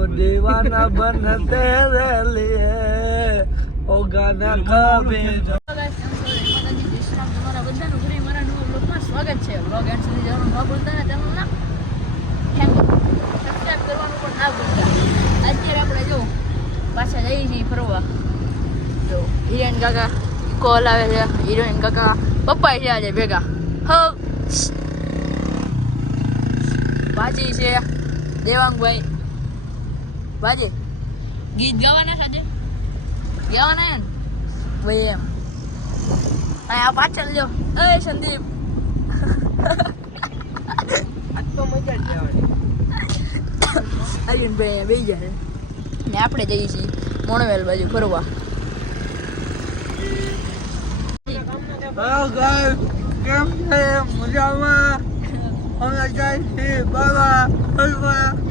दीवाना बन तेरे लिए ओ गाना कभी Hello guys, કેમ છો? જય માતાજી, જય શ્રી રામ. તમારા બધાનું ફરી મારા નવા vlogમાં સ્વાગત છે વ્લોગ એન્ડ સુધી જવાનું ન ભૂલતા ને ચેનલના થેન્ક સબસ્ક્રાઇબ કરવાનું પણ ના ભૂલતા અત્યારે આપણે જો પાછા જઈએ છીએ ફરવા જો હિરેન કાકા કોલ આવે છે હિરોઈન કાકા પપ્પા છે આજે ભેગા હ બાજી છે દેવાંગભાઈ વાજે? ગીત ગાવાના સાથે ગાવાના એમ? ભાઈ એમ. આ પાછળ લ્યો. એ સંદીપ. અરવિંદ ભાઈ બે જાય ને આપણે જઈએ છીએ મોણવેલ બાજુ ફરવા. કેમ છે? મજામાં? અમે જાય છીએ બાબા ફરવા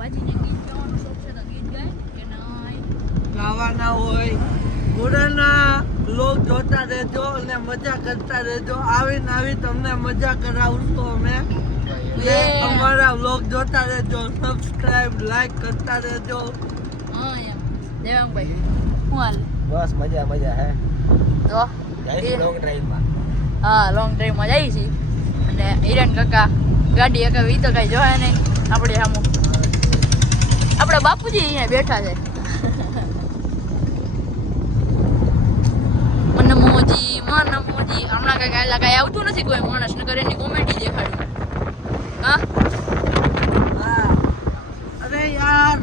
બાજીને ગીત ગાવાનો શોખ છે તો ગીત ગાય કે ના ગાવાના હોય પુરાના લોક જોતા રહેજો અને મજા કરતા રહેજો. આવીને આવી તમને મજા કરાવશું અમે. અમારા વ્લોગ જોતા રહેજો સબસ્ક્રાઇબ લાઈક કરતા રહેજો. હા એમ. દેવાંગભાઈ હું હાલ? બસ મજા મજા હે. તો જાય લોંગ ડ્રાઈવમાં હા લોંગ ડ્રાઈવમાં જઈએ છીએ અને હિરેન કાકા ગાડી એક વી તો કઈ જોયા નહીં. આપણે સામું આપણા બાપુજી અહીંયા બેઠા છે. મને મોજી મને મોજી. હમણાં કઈ કાંઈ કઈ આવતું નથી કોઈ માણસ નકર એની કોમેડી દેખાડ્યું હા? હા. અરે યાર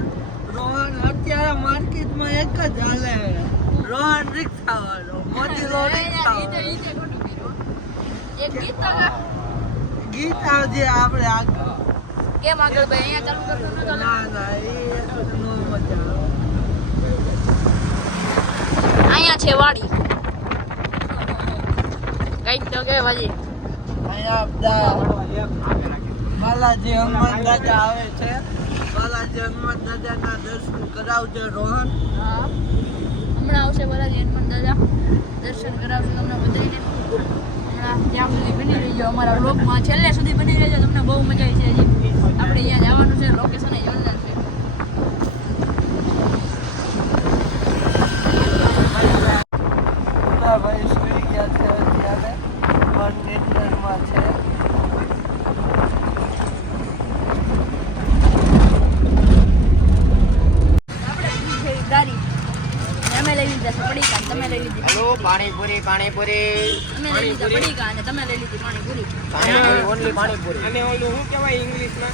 રોહન અત્યારે માર્કેટમાં એક જ હાલે. રોહન રિક્ષા વાળો મોટી લો રિક્ષા વાળો. ગીત આવજે આપણે આગળ. કેમ આગળ ભાઈ? અહીંયા ચાલુ કરશો ન ચાલે? ના ના એ નો મજા અહીંયા છે વાડી. કંઈક તો કે ભાજી અહીંયા બાલાજી હનુમાન દાદા આવે છે. બાલાજી હનુમાન દાદાના દર્શન કરાવજો રોહન. હા. હમણાં આવશે બાલાજી હનુમાન દાદા. દર્શન કરાવજો તમને બધાને ત્યાં સુધી બની રહીજો અમારા બ્લોગમાં છેલ્લે સુધી બની રહેજો. તમને બહુ મજા આવી છે આપણે અહીંયા જવાનું છે લોકેશન જોરદાર છે ભાઈ સુઈ ગયા છે અત્યારે પણ છે. આપણે બીજી છે ગાડી. અમે લઈ લીધા છે તમે લઈ લીધી. હેલો પાણીપુરી પાણીપુરી. અમે લઈ લીધા પડીકા અને તમે લઈ લીધી પાણીપુરી. પાણીપુરી ઓનલી પાણીપુરી. અને ઓલું શું કહેવાય ઇંગ્લિશમાં?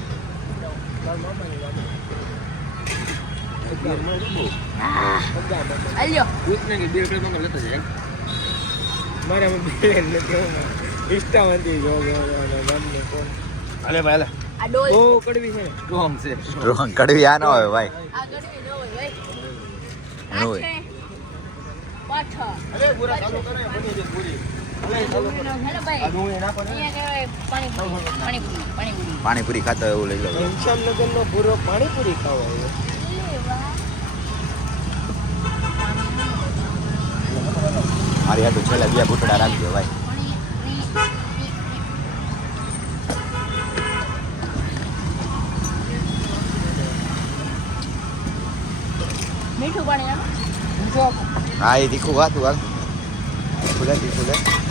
ખાવા હોય મારે પીવાની નવો બોલો અલ્યો. મારે બે નથી ઇન્સ્ટામાંથી જો ગમને કોણ અલે ભાઈ બહુ કડવી છે. સ્ટ્રોંગ છે. સ્ટ્રોંગ. કડવી આ ન હોય ભાઈ. આ ગળવી ન હોય ભાઈ. એનું હોય. પાછા અરે પૂરા ચાલુ કરે બની જાય પૂરી હેલો ભાઈ આ ડુંગળી નાખો ને અહીંયા કહેવાય પાણીપુરી ખાતા પાણીપુરી પાણીપુરી ખાતો હોય એવું લઈ લો. ઘનશ્યામનગરનો પૂરો પાણીપુરી ખાવા આવ્યો મારી હાટું છેલ્લા બે ઘૂંટડા રાખજો ભાઈ. મીઠું પાણી હા એ તીખું ખાતું હાલ. તીખું લે તીખું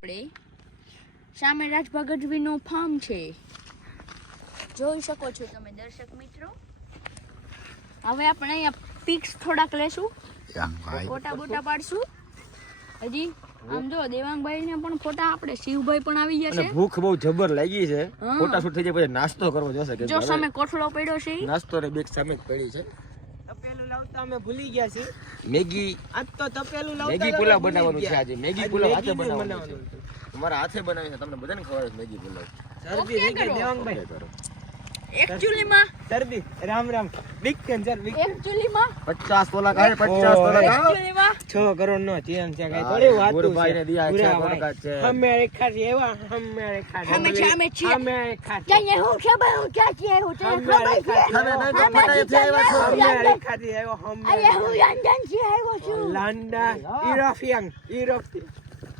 આપણે. સામે રાજભા ગઢવીનું ફાર્મ છે. જોઈ શકો છો તમે દર્શક મિત્રો. હવે આપણે અહીંયા પિક્સ થોડાક લેશું. ભાઈ. ફોટા બોટા પાડશું. હજી આમ જો દેવાંગભાઈ ને પણ ફોટા આપણે શિવભાઈ પણ આવી ગયા છે. ભૂખ બહુ જબર લાગી છે. ફોટા શૂટ થઈ જાય પછી નાસ્તો કરવો જોશે જો સામે કોઠલો પડ્યો છે. નાસ્તો રે બેક સામે જ પડી છે. લાવતા અમે ભૂલી ગયા છીએ. મેગી આજ તો તપેલું લાવતા મેગી પુલાવ બનાવવાનું છે આજે. મેગી પુલાવ હાથે બનાવવાનું છે. તમારા હાથે બનાવી છે તમને બધાને ખબર છે મેગી પુલાવ. કરો. દેવાંગભાઈ. ઓકે કરો. Actually માં શરદી. Ram Ram. Big cancer big actually માં તોલા કાઢે પચાસ તોલા કાઢે actually માં કરોડ નો ચેન છે કઈ થોડી વાત ગુરુભાઈને દિયા છે, બરકત છે. અમેરિકા છે અમેરિકા અમે છે, અમે. અમેરિકા હું તને ખબર છે? તમે નહીં તો પટાઈથી આવ્યા છો. અમેરિકા થી આવ્યો અરે હું લંડનથી આવ્યો છું. લંડન યુરોપિયન યુરોપ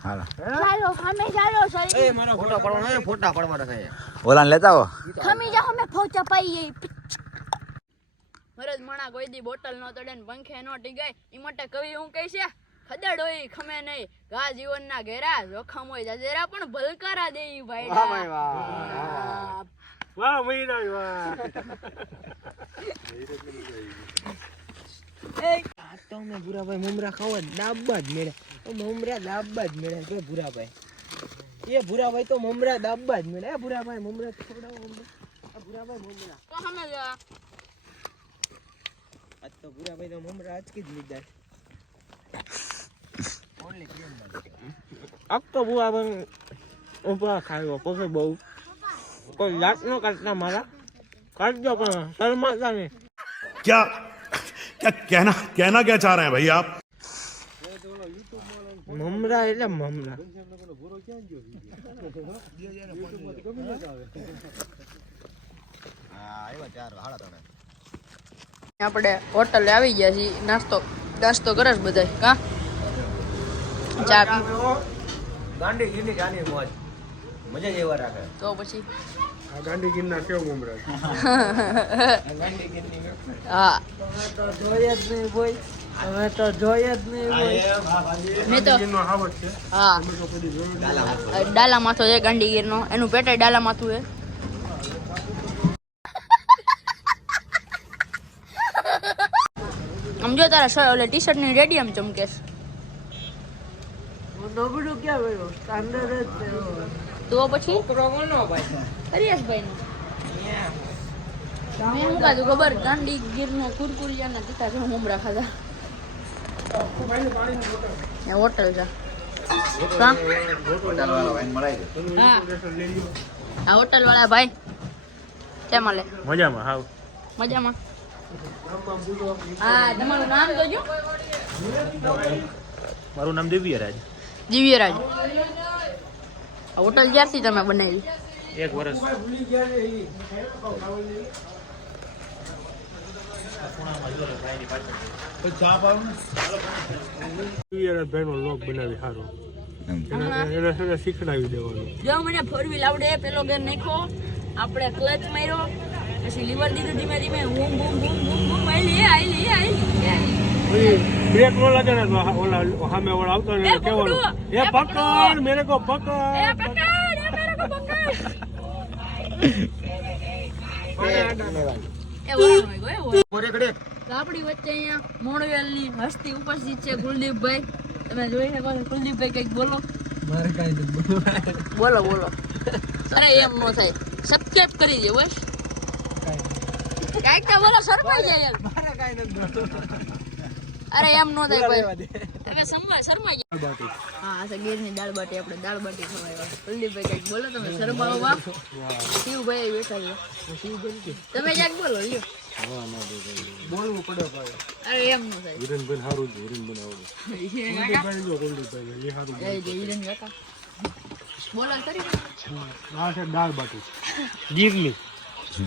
હાલો. ચાલો અમે ચાલો એ સરી મારો ફોટા પડવાના છે, ફોટા પડવાના છે. ઓલાને લેતા આવો. ખમી જા અમે ફોટા પાઈએ મરદ મણા કોઈ બોટલ નો તડે ને પંખે નો ટીગાય. ઈ માટે કવિ હું કહે છે ખદડ હોય ખમે નહીં. ઘા જીવન ના ઘેરા જોખમ હોય જાજેરા પણ ભલકારા દે ઈ ભાઈ વાહ મહિના વાહ. આ તો અમે ભૂરાભાઈ મમરા ખાવા ડાબા જ મેળે તો મમરા દાબા જ મેળે કે ભૂરાભાઈ એ ભૂરાભાઈ તો મમરા દાબા જ મેળે એ ભૂરાભાઈ મમરા ખવડાવો અમને. આ ભૂરાભાઈ મમરા તો હમે જા આજ તો ભૂરાભાઈ તો મમરા આચકી જ લીધા આપ તો ભૂરાભાઈ ઉભા ખાયો પગે બહુ કોઈ લાટ ન કાઢતા મારા કાઢજો પણ શરમાતા નહીં क्या क्या कहना कहना क्या चाह रहे हैं भाई आप મમરા એટલે મમરા. આપણે હોટલે આવી ગયા છીએ. નાસ્તો નાસ્તો કરે છે બધા કા? ચા પી. ગાંડી ગીરની જાની મોજ મજા જેવા રાખે. તો પછી? ગાંધી ગીરના કેવું મમરા હા તો જોઈએ જ નહીં કોઈ હવે તો જોઈએ જ નહીં મેં તો હા. ડાલા માથો છે ગાંડીગીર નો એનું પેટે ડાલા માથું છે. સમજો તારા ઓલે ટી શર્ટની રેડી આમ ચમકે છે. નબળું ક્યાં ગયો સ્ટાન્ડર્ડ જ તો પછી? કોનો ભાઈ? હરિયાસભાઈ નું મેં શું કાધું ખબર? ગાંડીગીર નો કુરકુરિયા ના છે મમરા ખાધા. હોટલ છે. હા? આ હોટલ વાળા ભાઈ. કેમ હાલે? મજામાં હાવ. મજામાં? હા તમારું નામ તો જો મારું નામ દિવ્યરાજ. દિવ્યરાજ. આ હોટલ ક્યારથી તમે બનાવી? એક વર્ષ. ભાઈનો લોક બનાવી સારો એને શીખડાવી દેવાનો. જો મને ફોર વ્હીલ આવડે પેલો ગેર નાખો આપણે ક્લચ માર્યો. પછી લીવર દીધું ધીમે ધીમે. બૂમ બૂમ બૂમ બૂમ બૂમ. આઈલી આઈલી આઈલી બ્રેક નો લાગે ને ઓલા સામે ઓલા આવતો ને એ એ પકડ મેરે કો એ પકડ પકડ એ મેરે કો પકડ. એ વરાણ હોય ગયો, એ વરાણ. કોરે કડે તો આપણી વચ્ચે અહીંયા મોણવેલની હસ્તી ઉપસ્થિત છે કુલદીપભાઈ. તમે જોઈ શકો છો કુલદીપભાઈ કંઈક બોલો. મારે કાંઈ નથી બોલો બોલો. અરે એમ ન થાય. સબસ્ક્રાઈબ કરી દે બસ કાંઈક તો બોલો શરમાઈ જાય યાર મારે કાંઈ નથી અરે એમ નો થાય ભાઈ. તમે સમવાય શરમાઈ જાય હા આ છે ગીરની દાળ બાટી આપણે દાળ બાટી ખવાય કુલદીપભાઈ કંઈક બોલો તમે શરમાવો શિવભાઈ બેઠા શિવભાઈ તમે ક્યાંક બોલો લ્યો. બોલવું પડે ભાઈ. અરે એમ ન થાય. હિરણભાઈ સારું છે હિરણભાઈ આવડે જો કુલદીપભાઈ એ સારું જય જય હિરેન કાકા બોલો ખરી આ છે દાળ બાટી. ગીરની.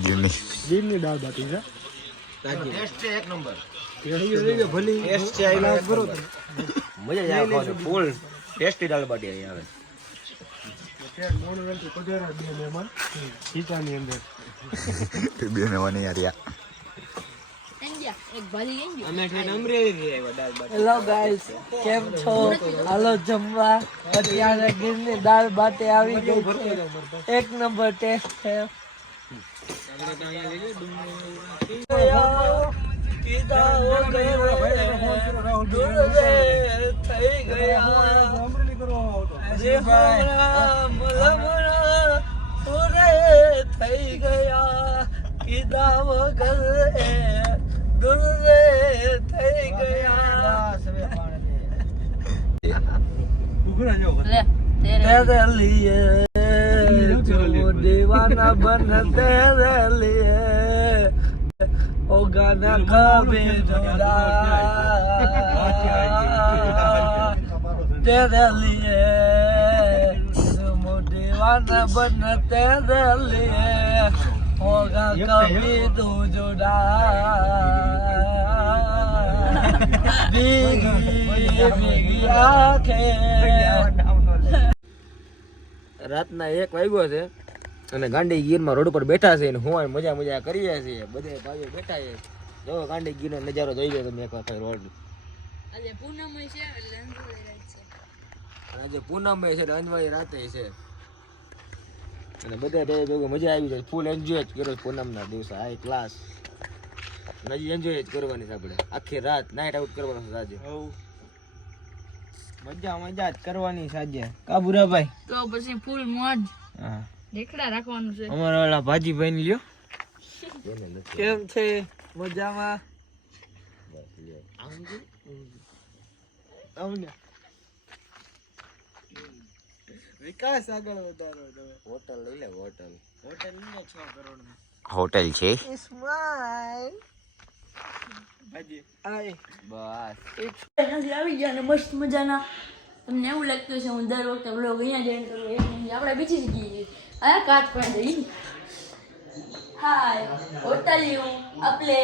ગીરની. ગીરની દાળ બાટી છે. ટેસ્ટ છે એક નંબર. ભલી. ટેસ્ટ છે આઈ કરો મજા આવે. ફૂલ ટેસ્ટી દાળ બાટી અહીં આવે. બે મહેમાન. યાર યા ઇન્ડિયા એક ભાજી ગઈ ગયો અમે ઠેઠ અમરેલી થી આવ્યા દાળ બાટી હેલો ગાઈસ કેમ છો હાલો જમવા અત્યારે ગીરની દાળ બાટી આવી ગઈ છે. એક નંબર ટેસ્ટ છે. કીધા વગર દૂર રે થઈ ગયા ફિદા વગર એ દુર્રે થઈ ગયા તેરે લીએ દેવાના બન તેરે લીએ ઓ ગાના કબે જોડા તેરે લીએ દેવાના બન તેરે લીએ કપી તું રાતના એક વાગ્યો છે અને ગાંડી ગીરમાં રોડ ઉપર બેઠા છે અને હું મજા મજા કરીએ છીએ. બધે ભાઈઓ બેઠા છે. જો ગાંડી ગીર નો નજારો જોઈ ગયો તમે એક વખત રોડ આજે પૂનમય છે. આજે પૂનમય છે એટલે અંજવાળી રાતે છે. અને બધા ભેગા ભેગું મજા આવી જાય. ફૂલ એન્જોય જ કર્યો પૂનમના દિવસે. હાઈ ક્લાસ હજી એન્જોય જ કરવાની છે આપણે. આખી રાત નાઇટ આઉટ કરવાનો છે આજે. મજા મજા જ કરવાની સાજે કાબુરાભાઈ તો પછી ફૂલ મોજ. હા. દેખડા રાખવાનું છે. અમારા વાળા ભાજીભાઈ ને લ્યો. કેમ છે? મજામાં? વિકાસ આગળ વધારો તમે હોટલ લઈ લે હોટલ. હોટલ લઈ લે 6 કરોડ હોટેલ છે? ઇસ્માઈલ ભાજી. આય બસ. એનાથી આવી ગયા ને મસ્ત મજાના. તમને એવું લાગતું છે હું દર વખતે બ્લોગ અહીંયા જોઈન કરું એક મિનિટ આપણે બીજી જગ્યાએ આ કાચ પણ જઈ હાય હોટલિયું આપણે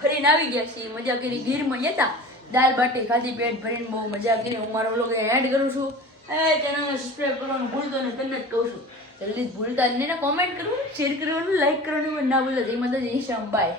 ફરીને આવી ગયા છીએ. મજા કરી ગીરમાં હતા દાલ બાટી ખાધી પેટ ભરીને બહુ મજા કરી. હું મારો બ્લોગ એડ કરું છું. એ ચેનલને સબસ્ક્રાઈબ કરવાનું ભૂલતો નહીં તમને જ કહું છું. જલ્દી ભૂલતા નહીં કોમેન્ટ કરવું શેર કરવાનું લાઈક કરવાનું ના ભૂલતા જય માતાજી શ્યામ બાય